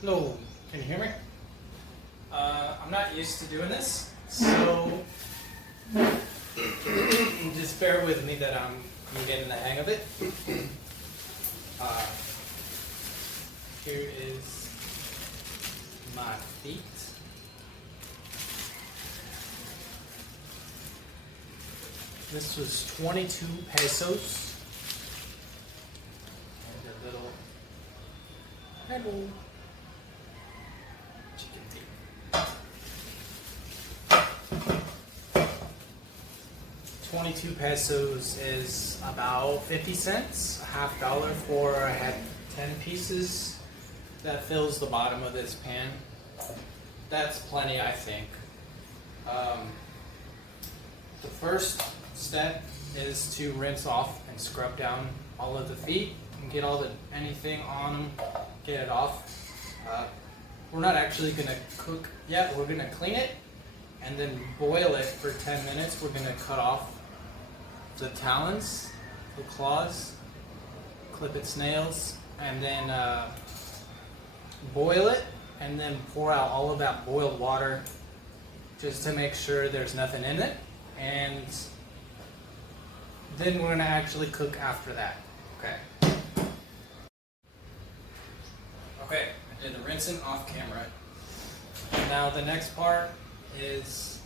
Hello, can you hear me? I'm not used to doing this, so just bear with me that I'm getting the hang of it. Uh, Here is my feet. This was 22 pesos. And a little hello chicken feet. 22 pesos is about 50 cents, a half dollar for I had 10 pieces. That fills the bottom of this pan. That's plenty, I think. The first step is to rinse off and scrub down all of the feet and get anything on them, get it off. We're not actually going to cook yet. We're going to clean it and then boil it for 10 minutes. We're going to cut off the talons, the claws, clip its nails, and then boil it, and then pour out all of that boiled water just to make sure there's nothing in it. And then we're going to actually cook after that. Okay. Okay, I did the rinsing off camera. Now the next part is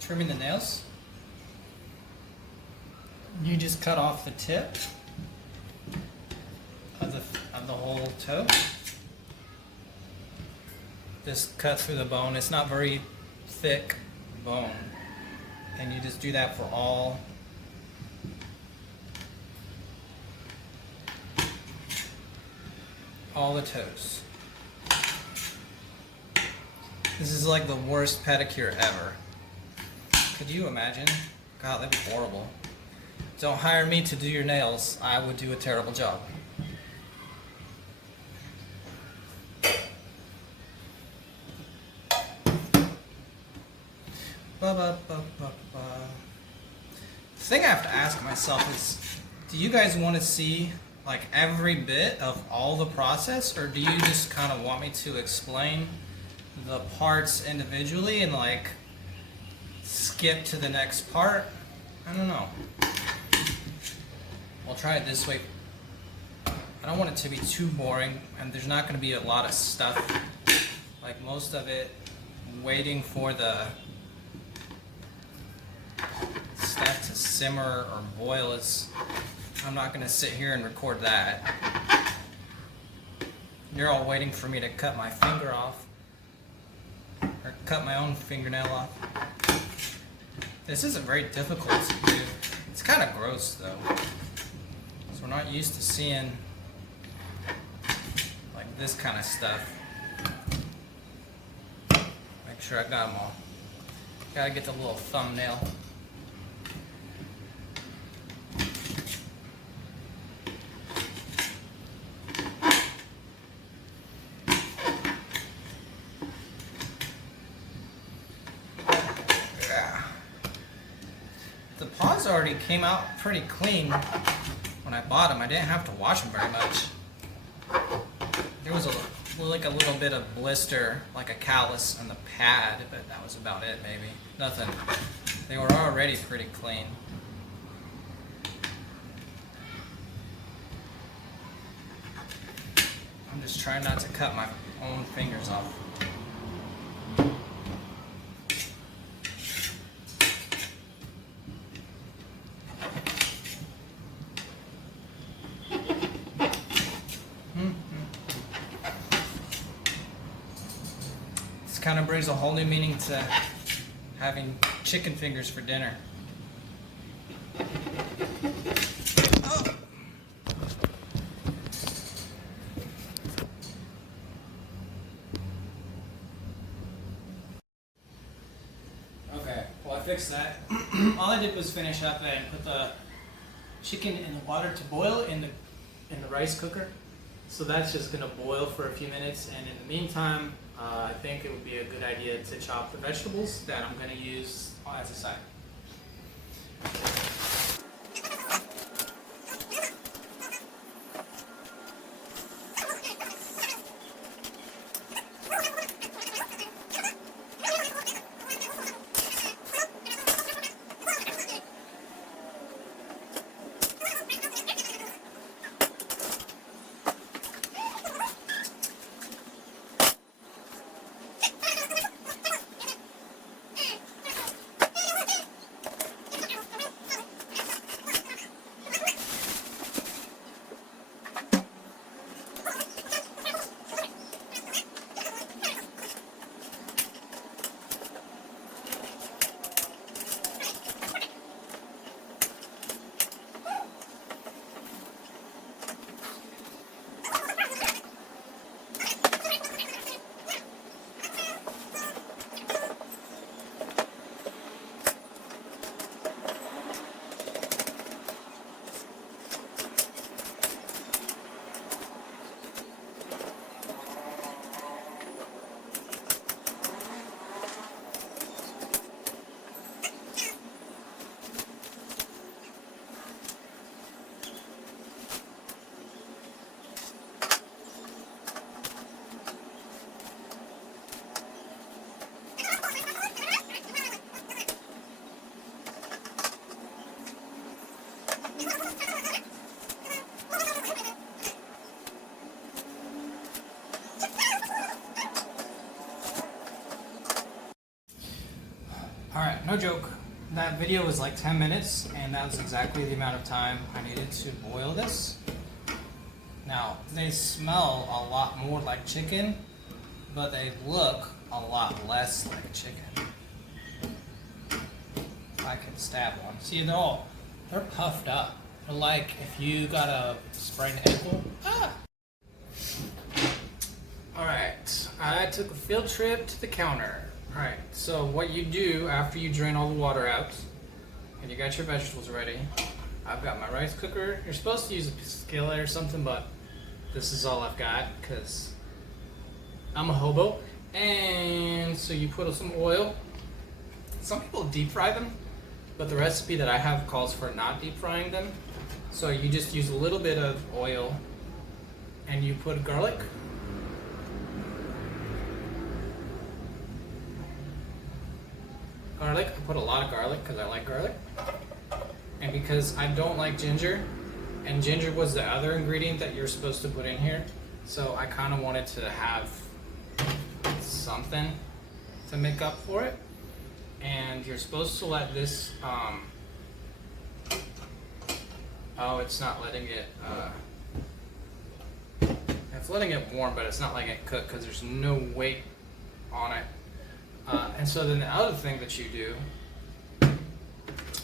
trimming the nails. You just cut off the tip of the whole toe. Just cut through the bone. It's not very thick bone, and you just do that for all the toes. This is like the worst pedicure ever. Could you imagine? God, that'd be horrible. Don't hire me to do your nails. I would do a terrible job. The thing I have to ask myself is, do you guys want to see like every bit of all the process, or do you just kind of want me to explain the parts individually and like skip to the next part? I don't know. I'll try it this way. I don't want it to be too boring, and there's not going to be a lot of stuff, like most of it waiting for the stuff to simmer or boil. I'm not going to sit here and record that. You're all waiting for me to cut my finger off, or cut my own fingernail off. This isn't very difficult to do. It's kind of gross though. So we're not used to seeing like this kind of stuff. Make sure I got them all. Gotta get the little thumbnail. The paws already came out pretty clean when I bought them. I didn't have to wash them very much. There was like a little bit of blister, like a callus on the pad, but that was about it maybe. Nothing. They were already pretty clean. I'm just trying not to cut my own fingers off. Kind of brings a whole new meaning to having chicken fingers for dinner. Oh. Okay, well I fixed that. All I did was finish up and put the chicken in the water to boil in the rice cooker. So that's just gonna boil for a few minutes, and in the meantime, I think it would be a good idea to chop the vegetables that I'm gonna use as a side. Alright, no joke. That video was like 10 minutes, and that was exactly the amount of time I needed to boil this. Now, they smell a lot more like chicken, but they look a lot less like chicken. If I can stab one. See, they're puffed up. They're like if you got a sprained ankle. Ah! Alright, I took a field trip to the counter. Alright, so what you do after you drain all the water out, and you got your vegetables ready, I've got my rice cooker. You're supposed to use a skillet or something, but this is all I've got because I'm a hobo. And so you put some oil. Some people deep fry them, but the recipe that I have calls for not deep frying them. So you just use a little bit of oil, and you put garlic. I put a lot of garlic because I like garlic, and because I don't like ginger, and ginger was the other ingredient that you're supposed to put in here, so I kind of wanted to have something to make up for it. And you're supposed to let this oh, it's not letting it it's letting it warm, but it's not letting it cook because there's no weight on it. And so then the other thing that you do,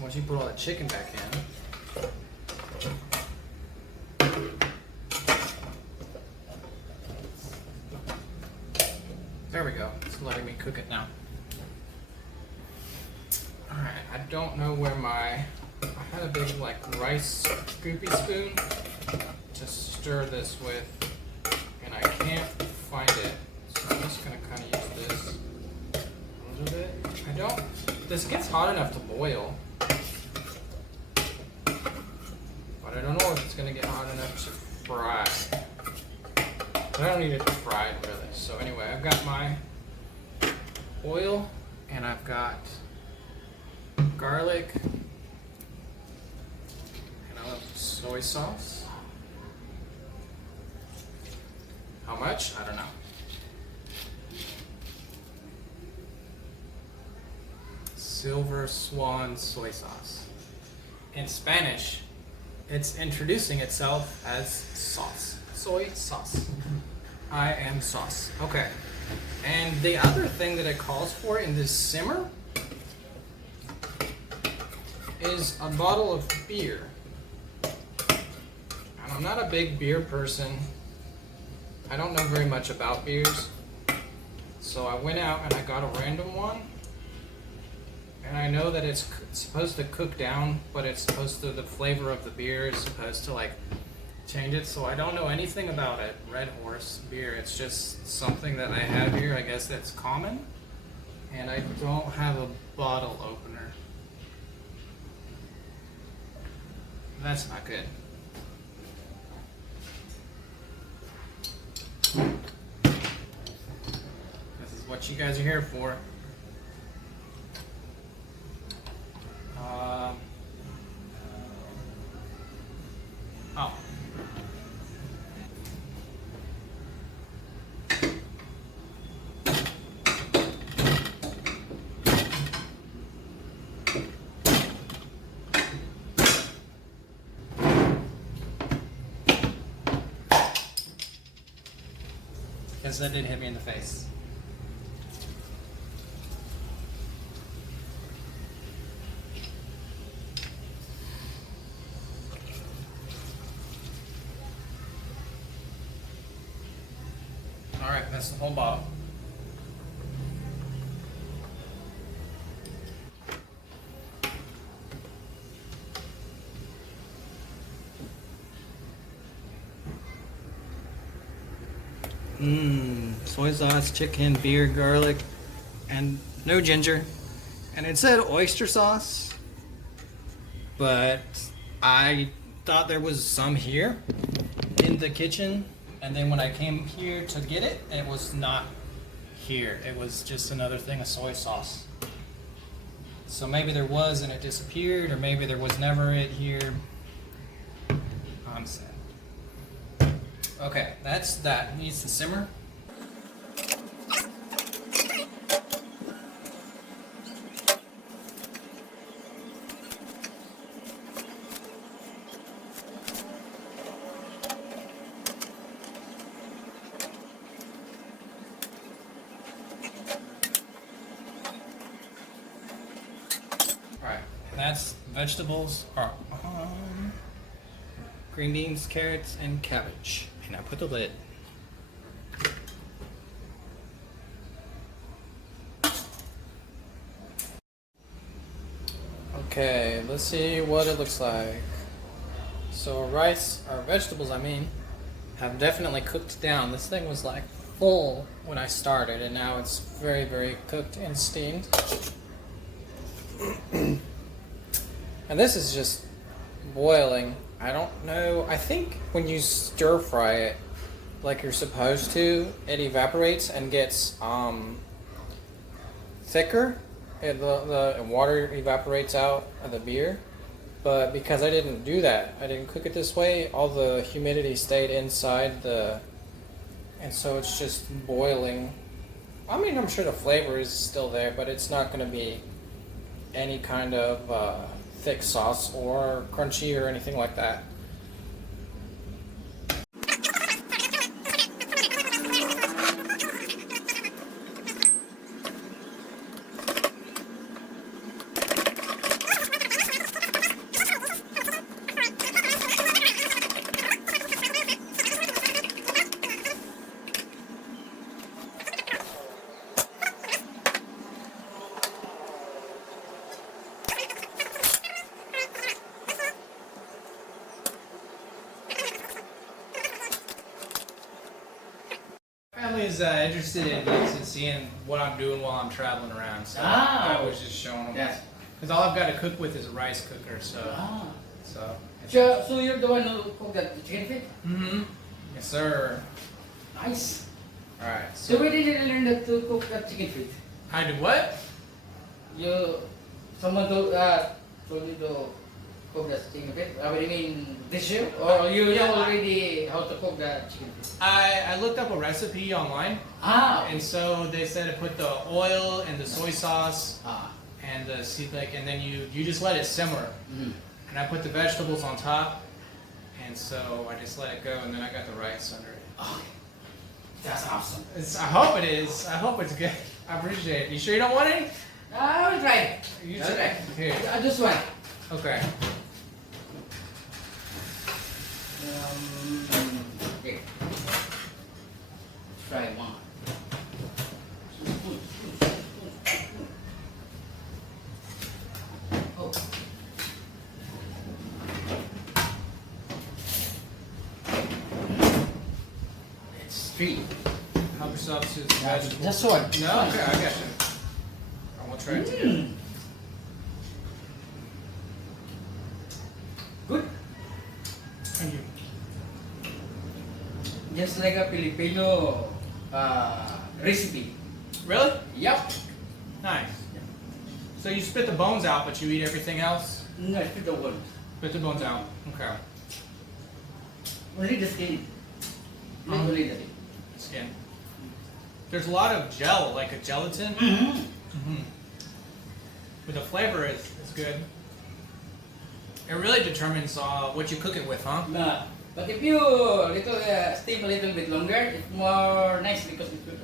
once you put all the chicken back in, there we go, it's letting me cook it now. Alright, I don't know where I had a big like rice scoopy spoon to stir this with, and I can't find it, so I'm just going to kind of use this. Bit. This gets hot enough to boil, but I don't know if it's going to get hot enough to fry. But I don't need it to fry it really. So anyway, I've got my oil, and I've got garlic, and I love soy sauce. How much? I don't know. Silver Swan soy sauce. In Spanish, it's introducing itself as sauce. Soy sauce. I am sauce. Okay. And the other thing that it calls for in this simmer is a bottle of beer. And I'm not a big beer person. I don't know very much about beers. So I went out and I got a random one. And I know that it's supposed to cook down, but it's supposed to, the flavor of the beer is supposed to like change it. So I don't know anything about it. Red Horse beer. It's just something that I have here. I guess that's common. And I don't have a bottle opener. That's not good. This is what you guys are here for. Oh. Because that did hit me in the face. Alright, that's the whole bottle. Soy sauce, chicken, beer, garlic, and no ginger. And it said oyster sauce, but I thought there was some here in the kitchen. And then when I came here to get it, it was not here. It was just another thing of soy sauce. So maybe there was and it disappeared, or maybe there was never it here. I'm sad. Okay, that's that. It needs to simmer. Alright, that's vegetables are green beans, carrots, and cabbage. And I put the lid. Okay, let's see what it looks like. So rice, or vegetables I mean, have definitely cooked down. This thing was like full when I started, and now it's very, very cooked and steamed. And this is just boiling. I don't know. I think when you stir fry it like you're supposed to, it evaporates and gets thicker. The water evaporates out of the beer. But because I didn't do that, I didn't cook it this way, all the humidity stayed inside and so it's just boiling. I mean, I'm sure the flavor is still there, but it's not going to be any kind of thick sauce or crunchy or anything like that. Family is interested in seeing what I'm doing while I'm traveling around, so I was just showing them. Yes. Because all I've got to cook with is a rice cooker, so. So you're the one who cooked that chicken feet? Mm-hmm. Yes, sir. Nice. All right. So where did you learn that to cook that chicken feet? I did what? Someone told you to cook that chicken feet? What do you mean, this year? Or you know already how to cook that chicken feet? I looked up a recipe online, and so they said to put the oil and the soy sauce and the and then you just let it simmer. Mm. And I put the vegetables on top, and so I just let it go, and then I got the rice under it. Oh, that's awesome. I hope it is. I hope it's good. I appreciate it. You sure you don't want any? I will try it. You I'll try it. Here. Just one. Okay. Here. Try one. Oh. 3. Help yourself to the vegetables. Just one. No, okay, I got you. I will try it together. Mm. Good. Thank you. Just like a Filipino recipe. Really? Yep. Nice. So you spit the bones out, but you eat everything else? No, it's the one. Spit the bones out. Okay. Only the skin. Not Mhm. only the skin. Skin. There's a lot of gel, like a gelatin. Mm-hmm. Mm-hmm. But the flavor is good. It really determines what you cook it with, huh? Nah. But if you steam a little bit longer, it's more nice because it will,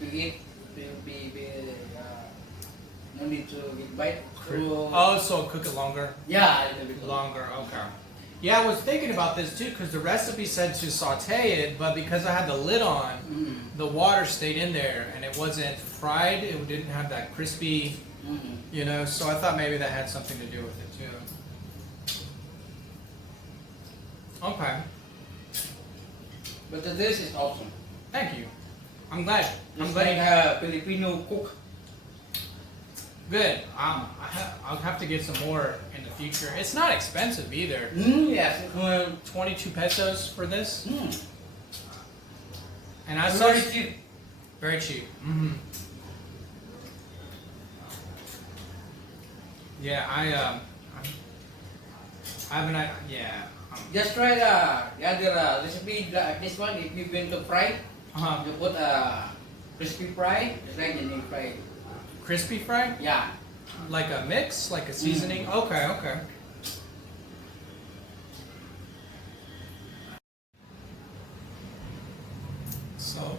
if you eat, it will be no need to get bite. So, Oh, so cook it longer? yeah, a little bit Longer, okay. Yeah, I was thinking about this too because the recipe said to saute it, but because I had the lid on, Mm-hmm. the water stayed in there and it wasn't fried. It didn't have that crispy, Mm-hmm. so I thought maybe that had something to do with it too. Okay, But the dish is awesome. thank you. I'm glad. I'm It's glad. like a Filipino cook. Good. I'll have to get some more in the future. It's not expensive either. Yes. 22 pesos for this, and I It's saw very cheap. very cheap. Mm-hmm. Yeah, I haven't. Yeah. Just try the other recipe. This one, if you're going to fry, Uh-huh. you put a crispy fry, just like and you fry. Crispy fry, Yeah. like a mix, like a seasoning. Okay, okay. So,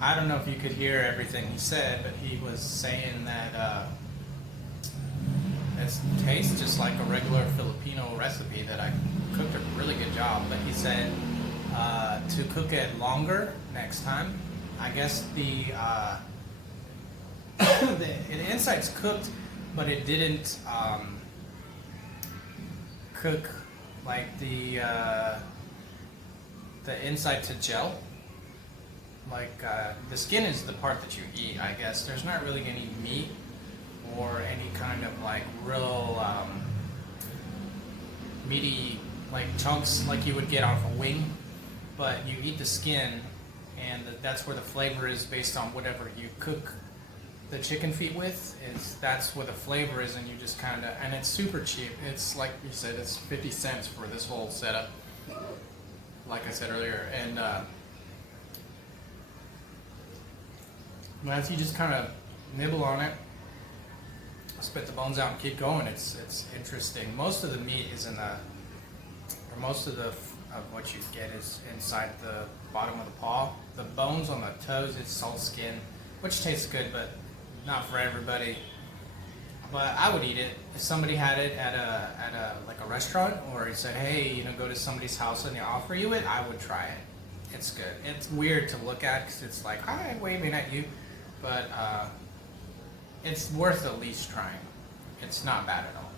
I don't know if you could hear everything he said, but he was saying that it tastes just like a regular Filipino recipe that I cooked a really good job. But he said to cook it longer next time. I guess the inside's cooked, but it didn't cook like the inside to gel. Like the skin is the part that you eat. I guess there's not really any meat or any kind of like real meaty like chunks like you would get off a wing, but you eat the skin, and that's where the flavor is based on whatever you cook the chicken feet with. That's where the flavor is, and you just kind of, and it's super cheap. It's like you said, it's 50 cents for this whole setup. Like I said earlier, and as you just kind of nibble on it, spit the bones out and keep going. It's interesting. Most of the meat is in most of what you get is inside the bottom of the paw. The bones on the toes, it's salt skin, which tastes good, but not for everybody. But I would eat it if somebody had it at a like a restaurant, or he said, hey, go to somebody's house and they offer you it. I would try it. It's good. It's weird to look at because it's like, hi, waving at you, but it's worth at least trying. It's not bad at all.